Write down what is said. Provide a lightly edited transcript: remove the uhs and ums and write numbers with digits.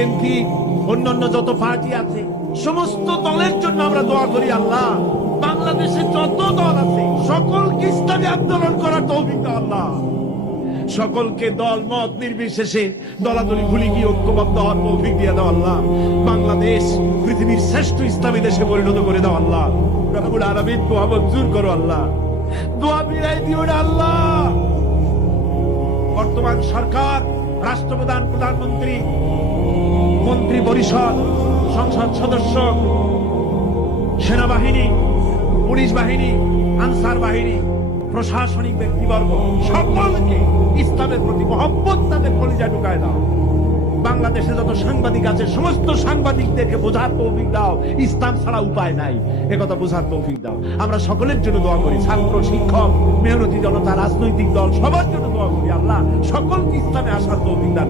BNP, অন্যান্য যত party আছে, সমস্ত দলের জন্য আমরা দোয়া করি আল্লাহ। বাংলাদেশে যত দল আছে সকলকে ইসলামী আন্দোলন করার তৌফিক দাও আল্লাহ। সকলকে দল মত নির্বিশেষে দলাদলি ভুলে গিয়ে ঐক্যবদ্ধ হওয়ার তৌফিক দিয়ে দাও আল্লাহ। বাংলাদেশ পৃথিবীর শ্রেষ্ঠ ইসলামী দেশে পরিণত করে দাও আল্লাহ। রব্বুল আলামিন দোয়া মঞ্জুর করো আল্লাহ, দোয়া বিলাই দিও না আল্লাহ। বর্তমান সরকার, রাষ্ট্রপ্রধান, প্রধানমন্ত্রী, মন্ত্রী পরিষদ, সংসদ সদস্য, সেনাবাহিনী, পুলিশ বাহিনী, আনসার বাহিনী, প্রশাসনিক ব্যক্তিবর্গ সকলকে ইসলামের প্রতি মহব্বত তাদের কলিজায় ঢুকায় দাও। বাংলাদেশে যত সাংবাদিক আছে সমস্ত সাংবাদিকদেরকে বোঝার তৌফিক দাও, ইসলাম ছাড়া উপায় নাই একথা বোঝার তৌফিক দাও। আমরা সকলের জন্য দোয়া করি, ছাত্র, শিক্ষক, মেহনতি জনতা, রাজনৈতিক দল সবার জন্য দোয়া করি আল্লাহ সকলকে ইসলামে আসার তৌফিক দাও।